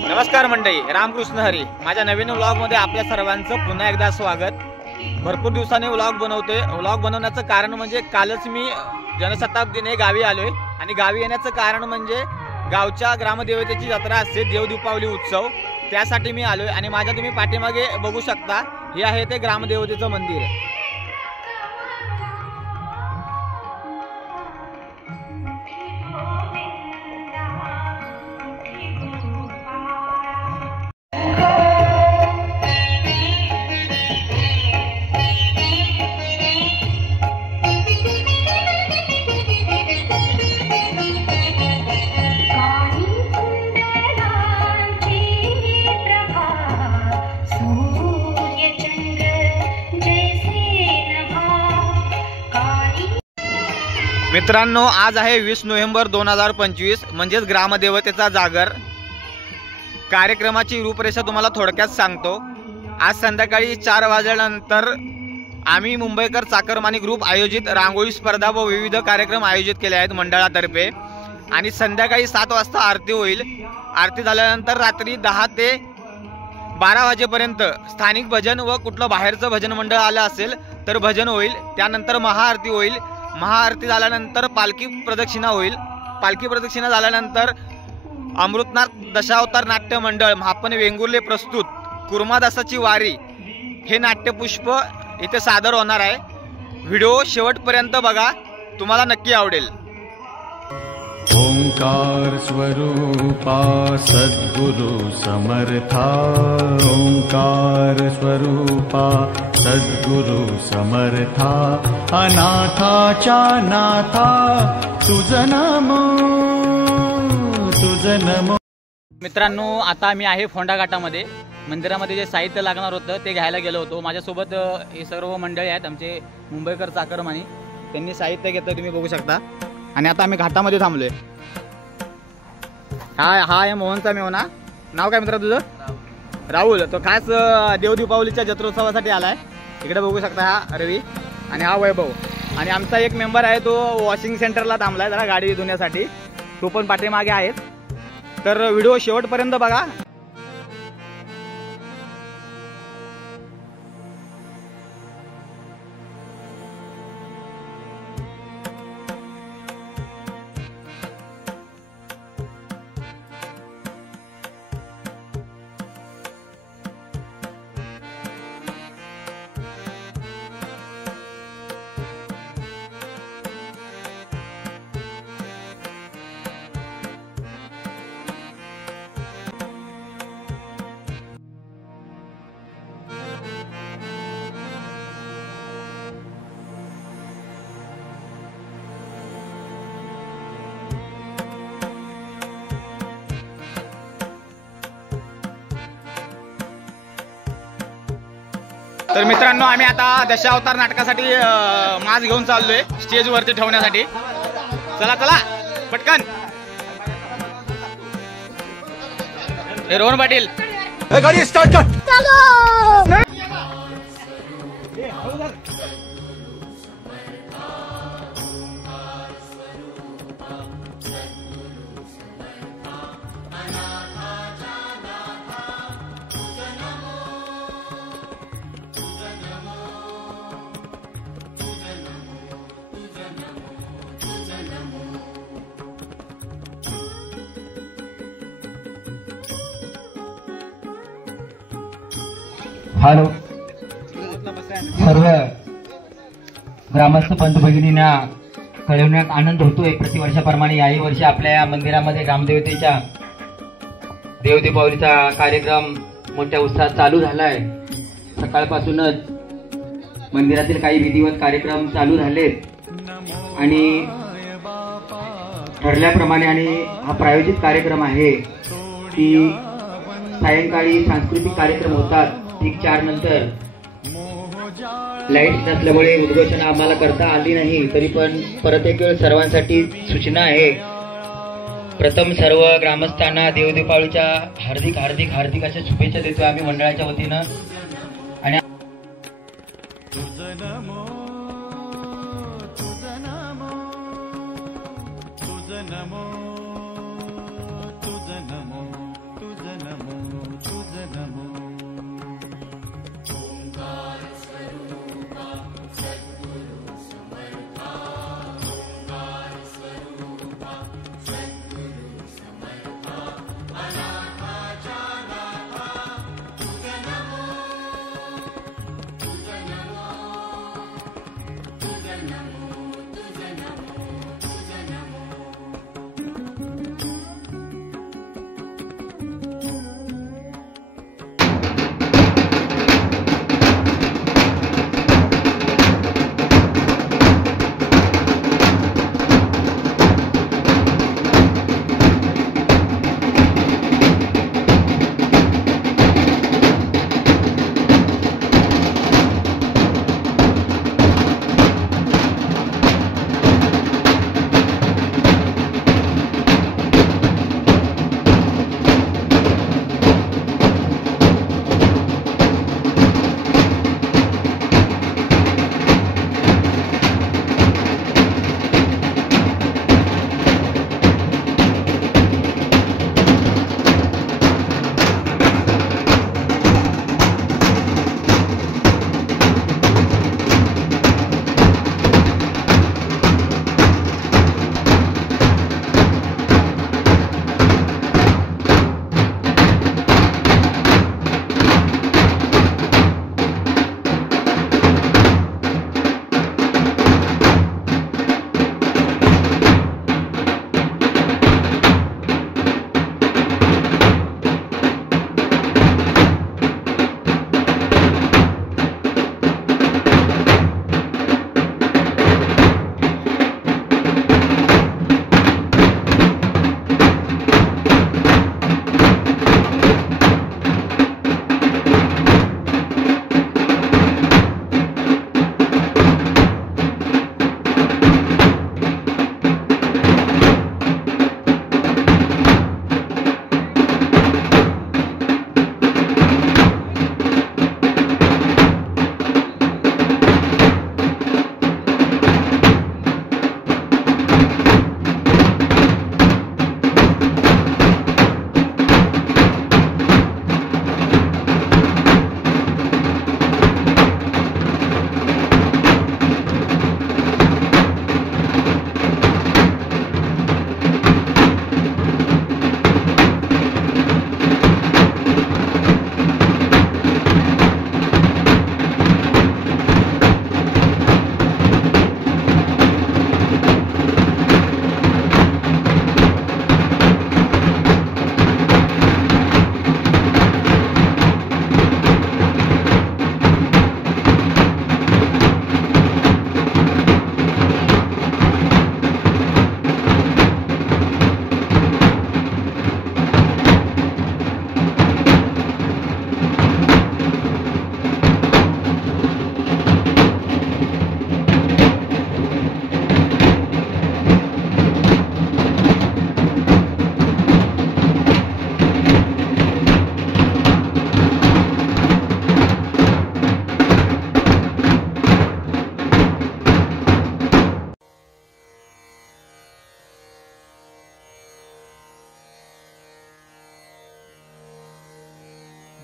नमस्कार मंडळी, रामकृष्ण हरी. माझ्या नवीन व्लॉगमध्ये आपल्या सर्वांचं पुन्हा एकदा स्वागत. भरपूर दिवसांनी व्लॉग बनवतोय. व्लॉग बनवण्याचं कारण म्हणजे कालच मी जनशताब्दीने गावी आलोय आणि गावी येण्याचं कारण म्हणजे गावच्या ग्रामदेवतेची जत्रा असते, देवदीपावली उत्सव. त्यासाठी मी आलोय आणि माझ्या तुम्ही पाठीमागे बघू शकता, हे आहे ते ग्रामदेवतेचं मंदिर. मित्रांनो, आज आहे 20 नोव्हेंबर 2025, म्हणजेच ग्रामदेवतेचा जागर. कार्यक्रमाची रूपरेषा तुम्हाला थोडक्यात सांगतो. आज संध्याकाळी 4 वाजल्यानंतर आम्ही मुंबईकर चाकरमानी ग्रुप आयोजित रांगोळी स्पर्धा व विविध कार्यक्रम आयोजित केले आहेत मंडळातर्फे. आणि संध्याकाळी 7 वाजता आरती होईल. आरती झाल्यानंतर रात्री 10 ते 12 वाजेपर्यंत स्थानिक भजन व कुठलं बाहेरचं भजन मंडळ आलं असेल तर भजन होईल. त्यानंतर महाआरती होईल. महाआरती झाल्यानंतर पालखी प्रदक्षिणा होईल. पालखी प्रदक्षिणा झाल्यानंतर अमृतनाथ दशावतार नाट्य मंडळ महापन वेंगुर्ले प्रस्तुत कुर्मादासाची वारी हे नाट्यपुष्प इथे सादर होणार आहे. व्हिडिओ शेवटपर्यंत बघा, तुम्हाला नक्की आवडेल. ओंकार स्वरूपा सद्गुरु समर्था, ओंकार स्वरूपा सद्गुरु समर्था, अनाथाच्या नाथा तुझ नमो, तुझ नमो. मित्रांनो, आता मी आहे फोंडा घाटामध्ये. मंदिरामध्ये जे साहित्य लागणार होतं ते घ्यायला गेलो होतो. माझ्यासोबत हे सर्व मंडळी आहेत आमचे मुंबईकर चाकरमानी. त्यांनी साहित्य घेतलं, तुम्ही बघू शकता. आणि आता आम्ही घाटामध्ये थांबलोय. हा आहे मोहनचा मेवना. नाव काय मित्रा तुझं? राहुल. तो खास देवदीपावलीच्या जत्रोत्सवासाठी आलाय. इकडे बघू शकता, हा रवी आणि हा वैभव. आणि आमचा एक मेंबर आहे, तो वॉशिंग सेंटरला थांबलाय जरा गाडी धुण्यासाठी. तो पण पाठीमागे आहे. तर व्हिडिओ शेवटपर्यंत बघा. तर मित्रांनो, आम्ही आता दशावतार नाटकासाठी मास्क घेऊन चाललोय स्टेजवरती ठेवण्यासाठी. चला चला पटकन. हे रोहन पाटील, गाडी स्टार्ट कर. हॅलो सर्व ग्रामस्थ बंधू भगिनींना कळवण्यात आनंद होतोय. प्रतिवर्षाप्रमाणे याही वर्षी आपल्या या मंदिरामध्ये ग्रामदेवतेच्या देवदीपावलीचा कार्यक्रम मोठ्या उत्साहात चालू झालाय. सकाळपासूनच मंदिरातील काही विधिवत कार्यक्रम चालू झालेत आणि ठरल्याप्रमाणे आणि हा प्रायोजित कार्यक्रम आहे की सायंकाळी सांस्कृतिक कार्यक्रम होतात. ठीक 4 नंतर लाईट नसल्यामुळे उद्घोषणा आम्हाला करता आली नाही, तरी पण परत एक वेळ सर्वांसाठी सूचना आहे. प्रथम सर्व ग्रामस्थांना देवदीपावलीच्या हार्दिक हार्दिक हार्दिक अशा शुभेच्छा देतोय आम्ही मंडळाच्या वतीनं. आणि तुझ नमो, तुझ नमो, तुझ नमो.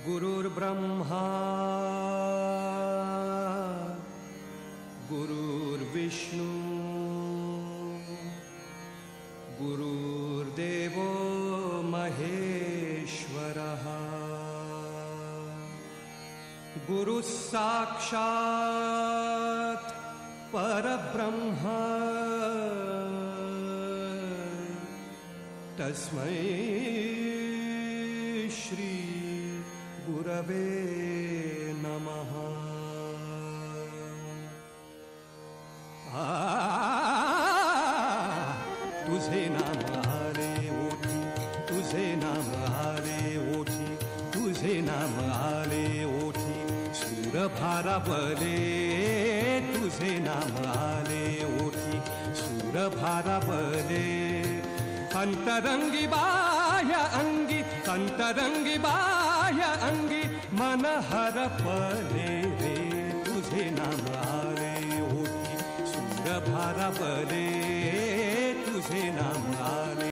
गुरुर्ब्रह्मा गुरुर्विष्णु गुरुर्देवो महेश्वरः गुरुः साक्षात् परब्रह्म तस्मै श्री गुरवे नमः। तुझे नाम आले ओठी, तुझे नाम आले ओठी, तुझे नाम आले ओठी, सूर भारावले तुझे नाम आले ओठी, सूर भारावले अंतरंगी बाह्य अंगी, अंतरंगी बाह्य अंगी मन हरपले रे तुझे नाम आले ओठी, सूर भारावले तुझे नाम आले।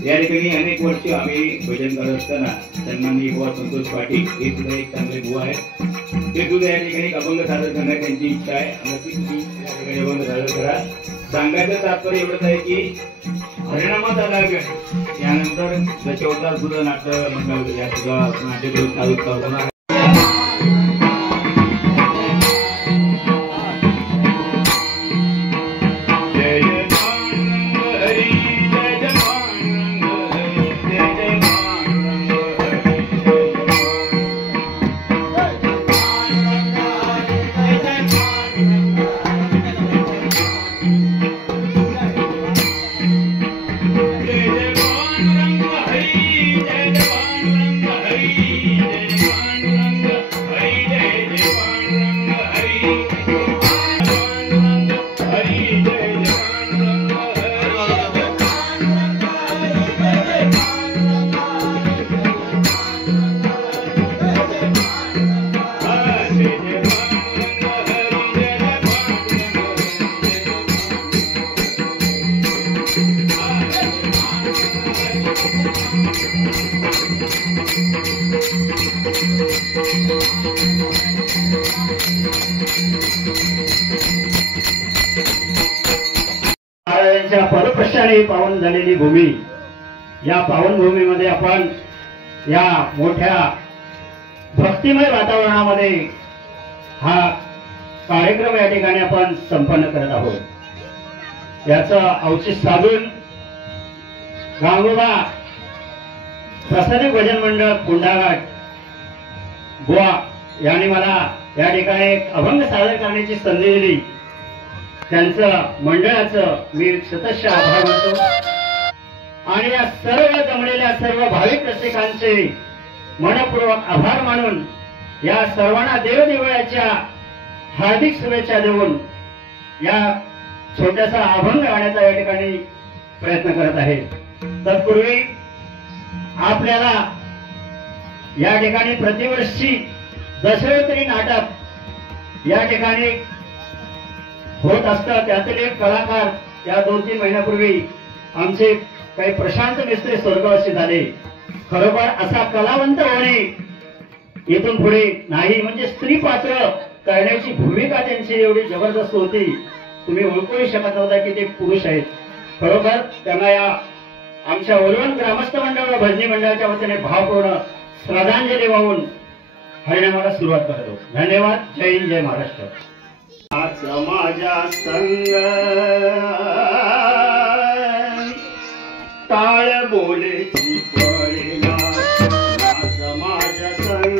या ठिकाणी अनेक वर्ष आम्ही भजन करत असताना सन्माननीय बुवा संतोष पाटील हे सुद्धा एक चांगले बुवा आहेत, ते सुद्धा या ठिकाणी अभंग सादर करण्याची त्यांची इच्छा आहे आणि ती तुम्ही या ठिकाणी अभंग सादर करा। सांगायचं तात्पर्य एवढंच आहे की हरिनामाचा लाग यानंतर दशावतार सुद्धा नाट्य मंडळ या सुद्धा नाट्यगृह चालू होणार आहे। महाराजांच्या पदप्रश्नाने पावन झालेली भूमी, या पावन भूमीमध्ये आपण या मोठ्या भक्तिमय वातावरणामध्ये हा कार्यक्रम या ठिकाणी आपण संपन्न करत आहोत। याचं औचित्य साधून गांगोबा प्रसादिक भजन मंडळ कुंडाघाट बुवा यांनी मला या ठिकाणी एक अभंग सादर करण्याची संधी दिली, त्यांचं मंडळाचं मी सतत आभार मानतो आणि या सर्व जमलेल्या सर्व भाविक रसिकांचे मनपूर्वक आभार मानून या सर्वांना देवदेवळाच्या हार्दिक शुभेच्छा देऊन या छोट्यासा अभंग गाण्याचा या ठिकाणी प्रयत्न करत आहे. तत्पूर्वी आपल्याला या ठिकाणी प्रतिवर्षी दशरथी नाटक या ठिकाणी होत असतं. त्यातील एक कलाकार या 2-3 महिन्यापूर्वी आमचे काही प्रशांत मिस्त्री स्वर्गवासी झाले. खरोखर असा कलावंत होणे इथून पुढे नाही, म्हणजे स्त्री पात्र करण्याची भूमिका त्यांची एवढी जबरदस्त होती, तुम्ही ओळखूही शकत नव्हता की ते पुरुष आहेत. खरोखर त्यांना या आमच्या ओलवण ग्रामस्थ मंडळ व भजनी मंडळाच्या वतीने भावपूर्ण श्रद्धांजली वाहून हरिनामाला सुरुवात करतो. धन्यवाद. जय हिंद, जय महाराष्ट्र. आज माझ्या संग टाळ बोलेची पळेला, आज माझ्या संग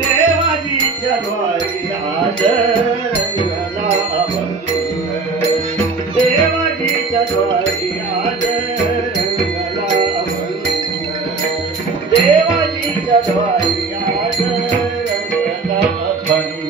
देवाजीच्या द्वारी आज रंगला अभंग, देवाजीच्या द्वारी आज रंगला अभंग, देवाजीच्या द्वारी आज रंगला अभंग.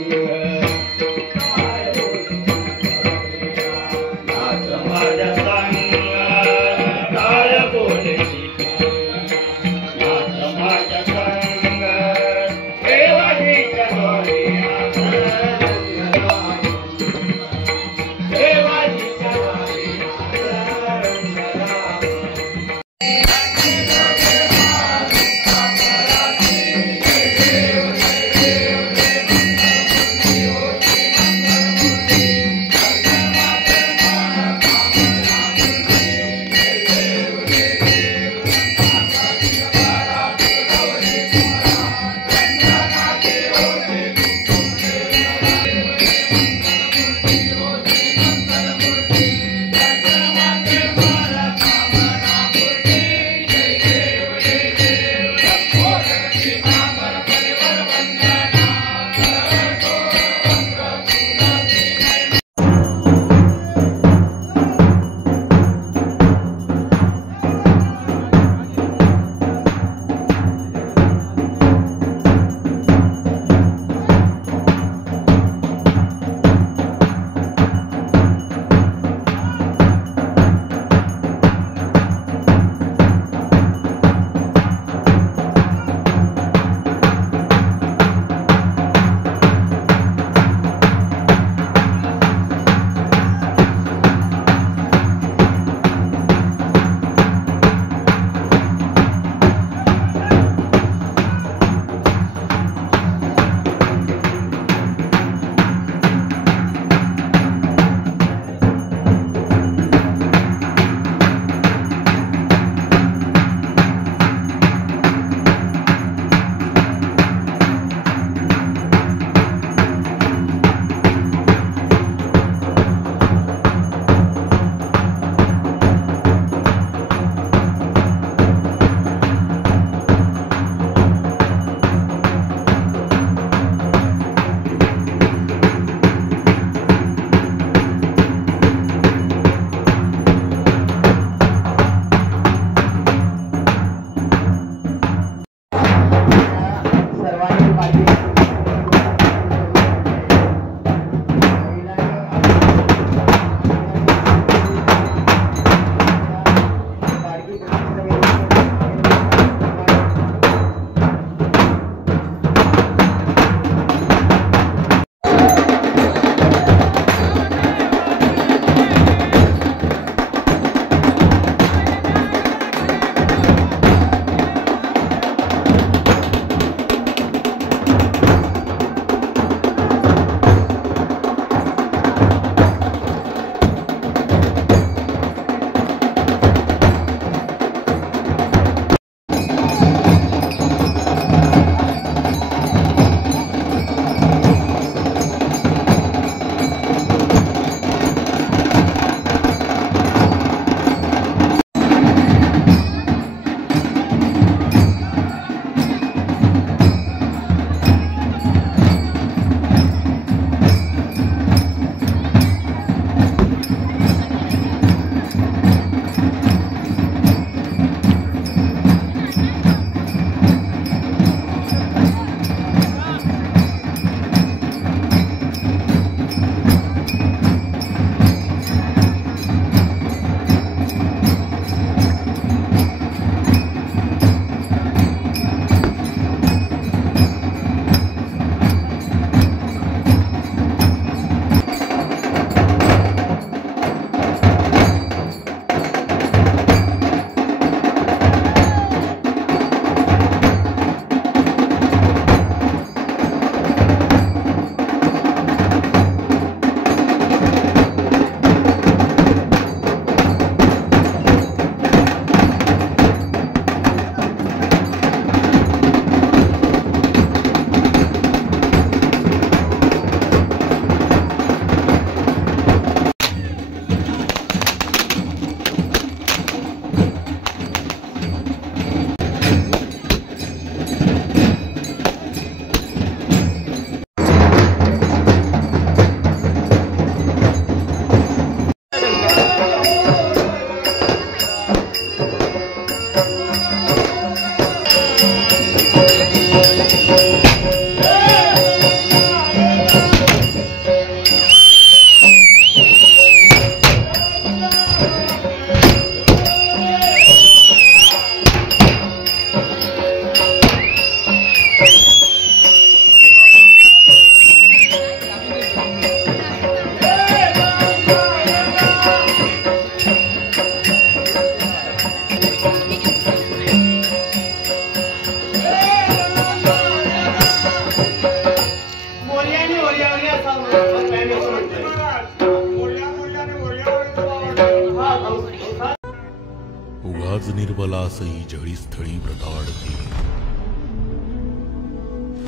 उगाच निर्बलासही जळी स्थळी व्रताडती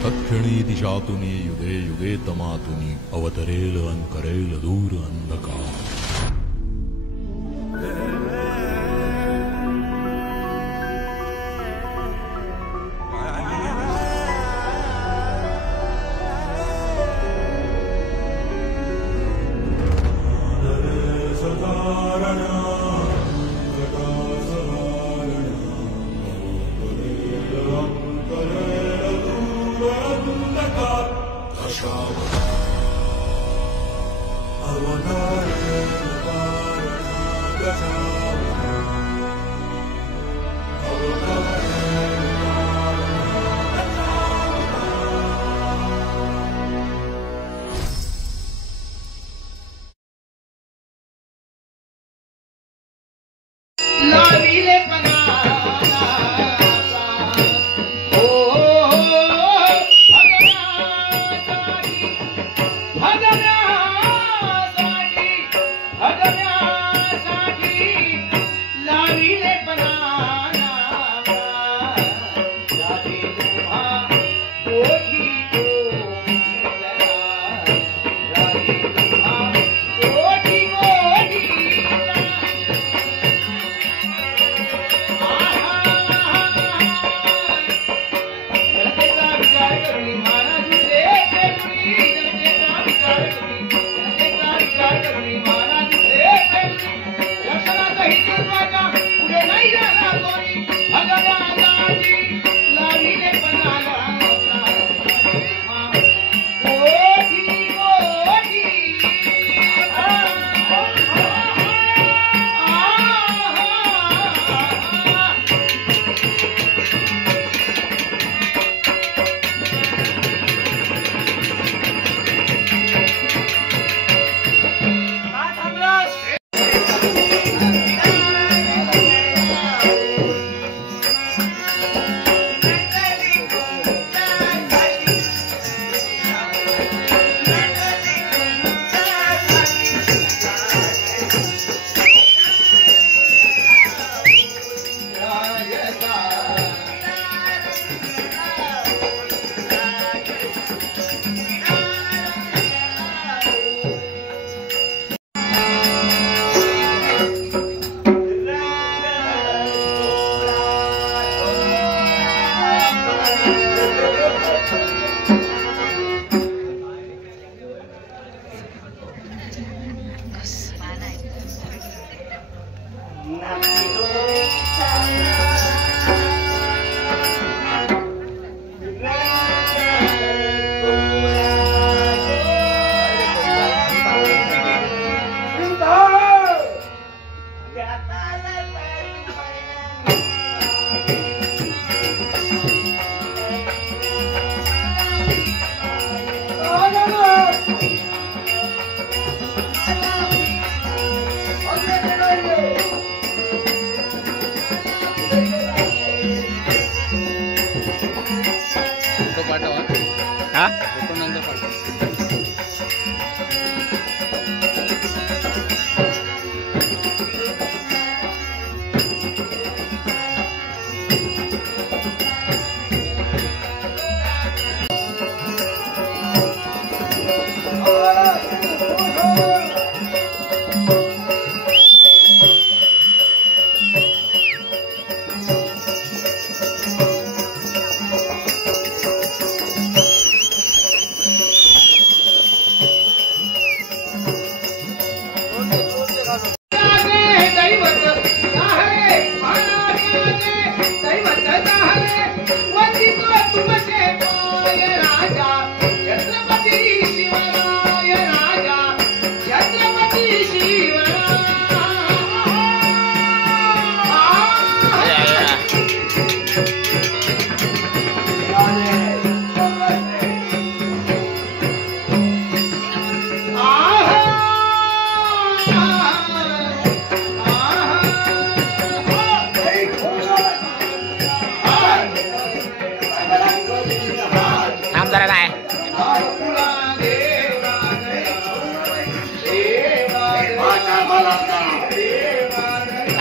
तत्क्षणी दिशातुनी युगे युगे तमातुनी अवतरेल अन करेल दूर अंधकार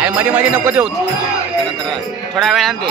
आणि मध्ये मध्ये नको देऊ, थोड्या वेळाने दे.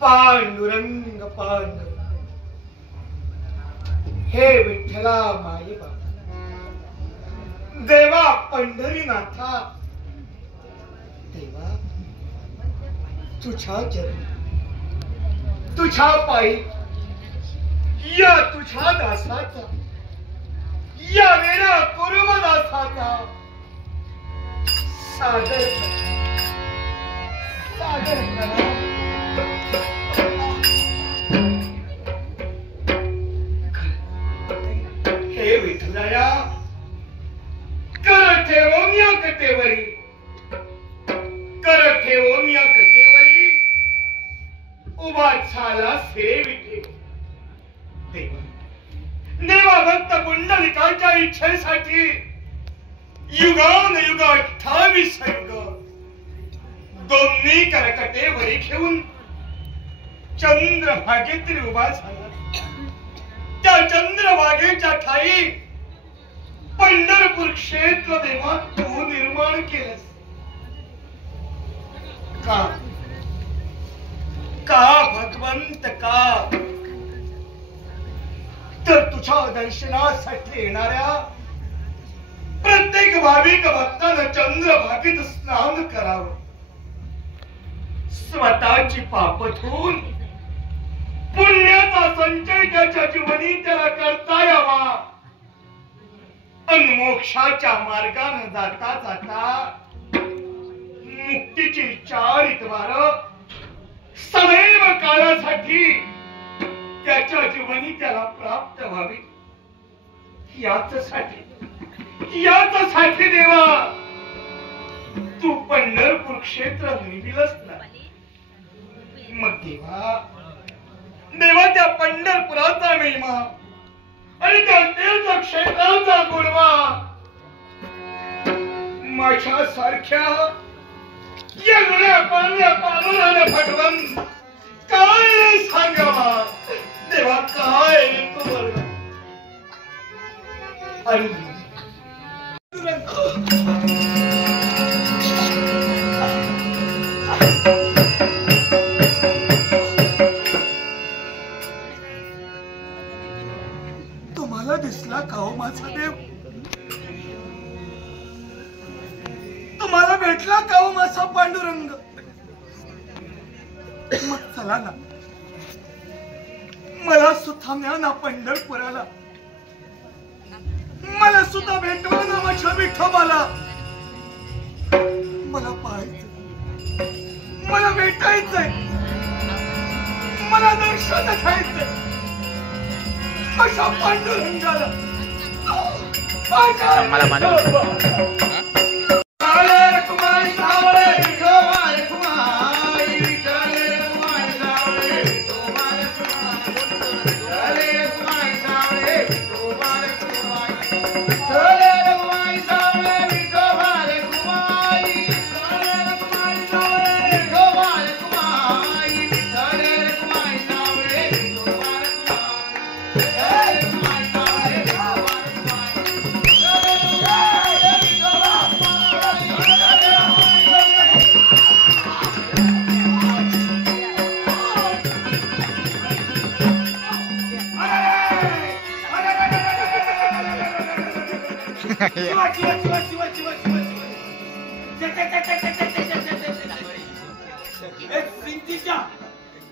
पांडुरंग पांडुरंग हे विठ्ठला माई बाबा देवा पंढरीनाथा देवा तुझ्या जन्म तुझ्या पायी या तुझ्या दासाचा या वेळा कुरुमदासाचा सादर सादर करा. हे विठुराया कर ठेवून या कटेवरी कर ठेवून या कटेवरी उभा झाला से विठे देवा देवा भक्त पुंडलिकाच्या इच्छेसाठी युगान युग 28 युग दोन्ही करकटेवरी घेऊन चंद्रभागेतील उभा झाला. त्या चंद्रभागेच्या ठाई पंढरपूर क्षेत्र देवा तू निर्माण केलंस. का का भगवंत का तर तुझ्या दर्शनासाठी येणाऱ्या प्रत्येक भाविक भक्तानं चंद्रभागेत स्नान करावं, स्वतःची पाप धुवून पुण्याचा संचय त्याच्या जीवनी त्याला करता यावा आणि मोक्षाच्या मार्गाने जाता जाता मुक्तीची 4 द्वार सदैव काळासाठी त्याच्या जीवनी त्याला प्राप्त व्हावी. याच्यासाठी देवा तू पंढरपूर क्षेत्र निर्मिलच नाही. मग देवा त्या पंढरपुराचा महिमा आणि त्या देवच्या क्षेत्राचा गुणवा माझ्या सारख्या या गुण्या पाण्या पानुराने भगवन काय सांगावा देवा, काय तू बरं. आणि तुम्हाला दिसला का हो माझा देव? तुम्हाला भेटला का हो माझा पांडुरंग? मग चला ना, मला सुद्धा न्या ना पंढरपुराला, मला सुद्धा भेटवा ना माझ्या विठोबाला. मला पाहायचं, मला भेटायचंय, मला दर्शन घ्यायचंय अशा पांडुरंगाला. मला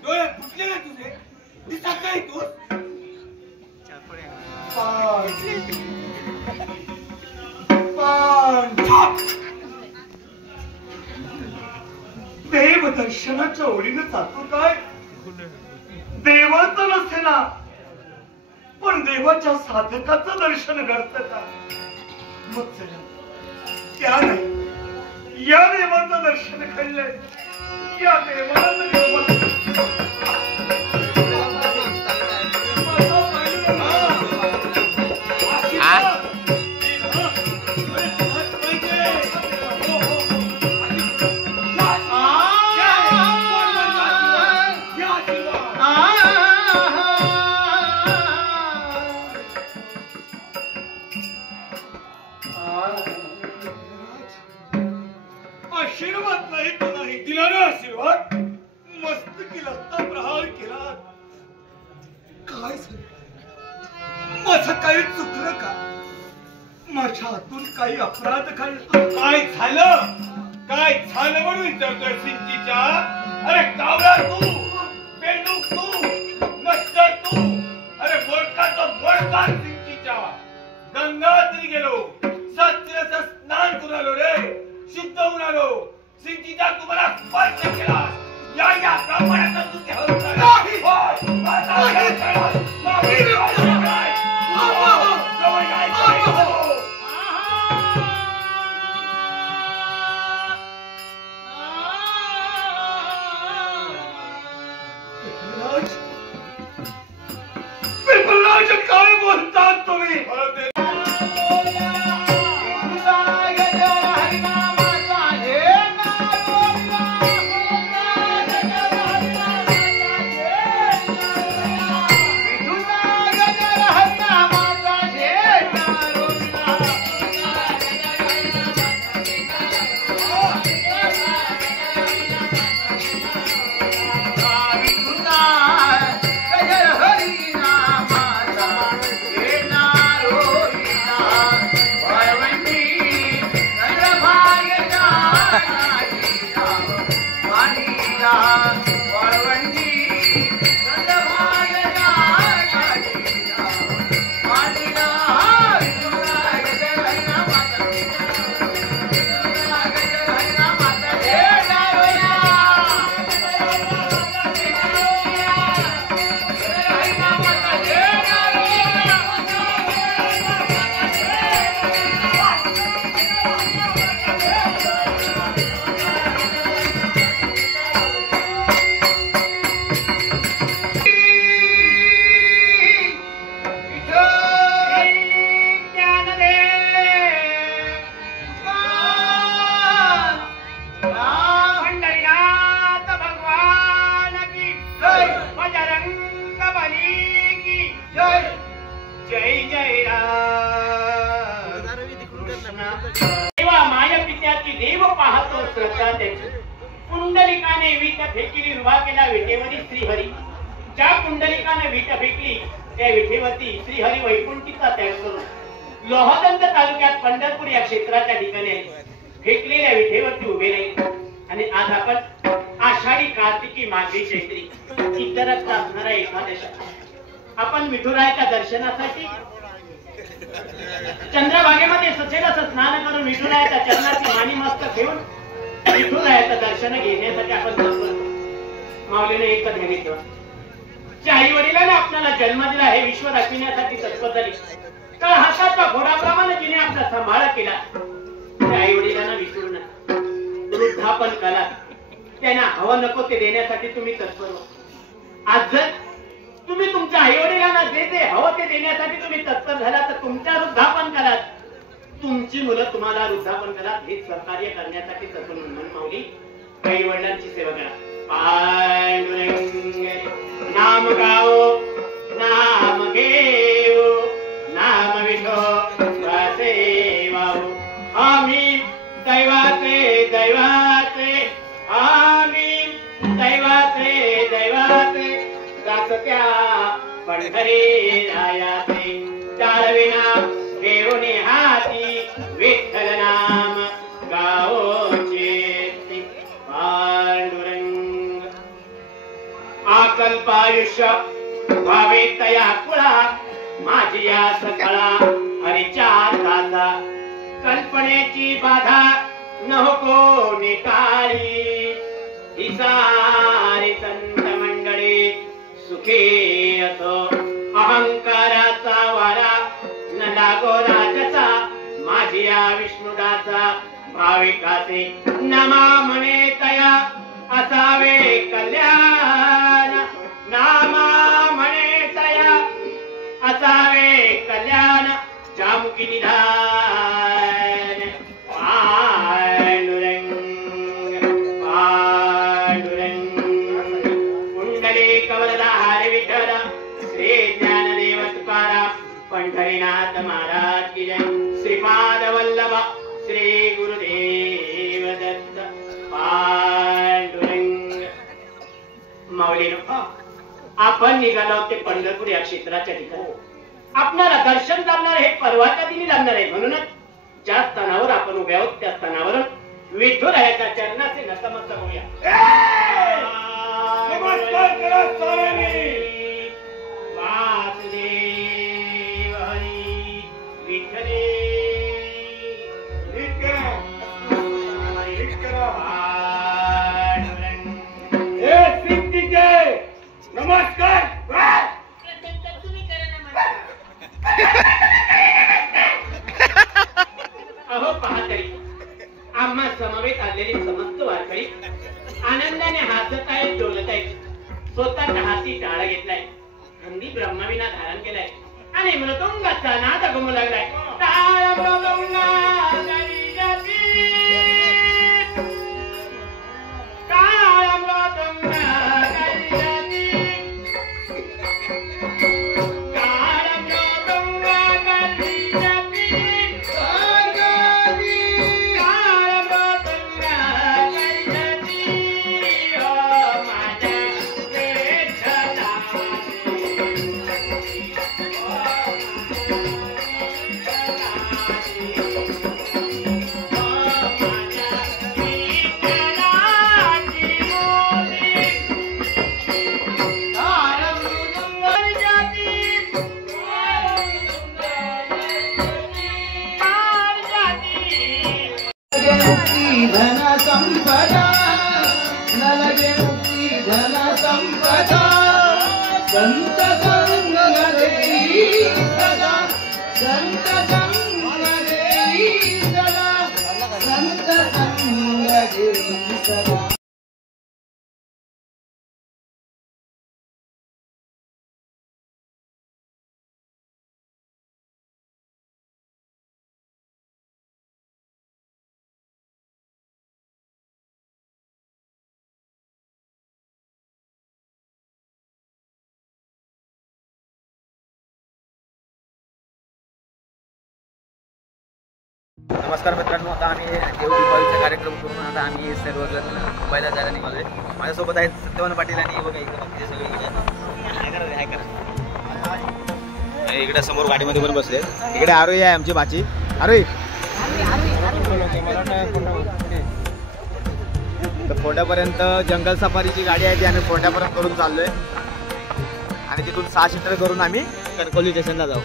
डोळे फुटले ना तुझे, दिसत नाही तू. देव दर्शनाच्या ओढीनं जातो काय? देवाचं नसते ना, पण देवाच्या साधकाचं दर्शन घडत का? मग चला त्या नाही, या देवाचं दर्शन घडलंय, या देवाला आशीर्वाद नाही तो नाही दिला ना आशीर्वाद. मस्त केला, प्रहार केला. काय झालं? माझं काही चुकलं का? माझ्या हातून काही अपराध काय झालं? काय झालं म्हणून विचारतोय सिंचीच्या? अरे कावळा तू, बेंडूक तू, नष्टर तू. अरे बोडका तो बोडका सिंचीच्या. गंगात्री गेलो, सत्याचं स्नान करून आलो रे, शुद्ध होऊन आलो. सिंचीचा तुम्हाला स्पर्श केला, या प्रमाणात तू ते हरून काय बोलतात तुम्ही? कुंडलिकाने वीट फेकली, उभा केला विटेवरी श्रीहरी. ज्या कुंडलिकाने वीट फेकली त्या विटेवरती श्रीहरी वैकुंठीचा त्याग करून लोहदंत तालुक्यात पंढरपूर या क्षेत्राच्या ठिकाणी फेकलेल्या विटेवरती उभे राहिले. आणि आज आपण आषाढी कार्तिकी माघी चैत्री इतरत्र असणारा एकादश आपण विठुरायाच्या दर्शनासाठी चंद्रभागेमध्ये ससेल असं स्नान करून विठुरायाच्या चरणाची मानी मस्तक घेऊन विठुरायाचं दर्शन घेण्यासाठी आपण तत्पर. माऊलीने एकच ध्यानी ठेवा, ज्या आई वडिलांना आपल्याला जन्म दिला हे विश्व दाखविण्यासाठी तत्पर झाली, तर हाताच्या घोडाप्रमाणे जिने आपला सांभाळ केला त्या आई वडिलांना विसरू नका. वृद्धापन करा, त्यांना हवं नको ते देण्यासाठी तुम्ही तत्पर हो. आज जर तुम्ही तुमच्या आई वडिलांना जे हवं ते देण्यासाठी तुम्ही तत्पर झाला तर तुमच्या वृद्धापन कराल, तुमची मुलं तुम्हाला वृद्धापन कराल, हे सहकार्य करण्यासाठी तत्पर. म्हणून माऊली आई वडिलांची सेवा करा. पांडुरंग नाम गाओ नाम घेऊ नाम विठोबाचे वाहू, आम्ही दैवाचे दैवाचे आम्ही दैवाचे दैवाचे गातत्या पंढरी रायाचे, चालविना घेऊन हाती विठ्ठल नाम गाओचे. पांडुरंग आकल्पायुष्य भावे तया कुळा, माझी या सकळा हरीच्या दादा, कल्पनेची बाधा नको निकाळी. ही सारी संत मंडळी सुखी असो, अहंकाराचा वारा न लागो राजाचा, माझी या विष्णुदाचा भाविकाचे नमा म्हणे तया असावे कल्याण, नामा म्हणे तया असावे कल्याण, जामुकी निधान. पांडुरंग पांडुरंग कुंडली कवरदा हरे विठ्ठल, श्री ज्ञानदेव तुकाराम पंढरीनाथ महाराज की जय. श्रीपाद वल्लभ श्री गुरुदेव दत्त. पांडुरंग माऊलीनो, आपण निघालो ते पंढरपूर या क्षेत्राच्या ठिकाणी. आपणाला दर्शन लाभणार हे परवाच्या दिनी लाभणार आहे. म्हणूनच ज्या स्थानावर आपण उभे आहोत त्या स्थानावर विठुरायाच्या चरणाचे नतमस्तक होऊया. नमस्कार करा साऱ्यांनी. वासुदेव हरी विठ्ठले नमस्कार. अहो पहा तरी आम्हा समवेत आलेली समस्त वारकरी आनंदाने हसत आहेत, डोलत आहेत. स्वतःच्या हाती टाळा घेतलाय, हंदी ब्रह्मविना धारण केलाय आणि मृदुंगाचा नाद घुमू लागलाय. टाळ मृदुंगा गरी जाती, टाळ मृदुंगा गरी जाती, टाळ मृदुंगा गरी जाती, टाळ मृदुंगा गरी जाती. ओ माझ्या विठ्ठला, संत संग देई सदा, संत संग देई सदा, संत संग देई सदा. नमस्कार मित्रांनो, आता आम्ही देवदीपावलीचा कार्यक्रम करून आता आम्ही सर्वजण मुंबईला जायला निघालोय. माझ्यासोबत आहेत सत्यवान पाटील आणि बघा इकडे बाकीचे सगळे इकडे समोर गाडीमध्ये पण बसले. इकडे आरोही आहे आमची बाची. आरोही तर फोट्यापर्यंत जंगल सफारीची गाडी आहे ती आम्ही फोट्यापर्यंत करून चाललोय. आणि तिथून 6 सीटर करून आम्ही कणकवली स्टेशनला जाऊ.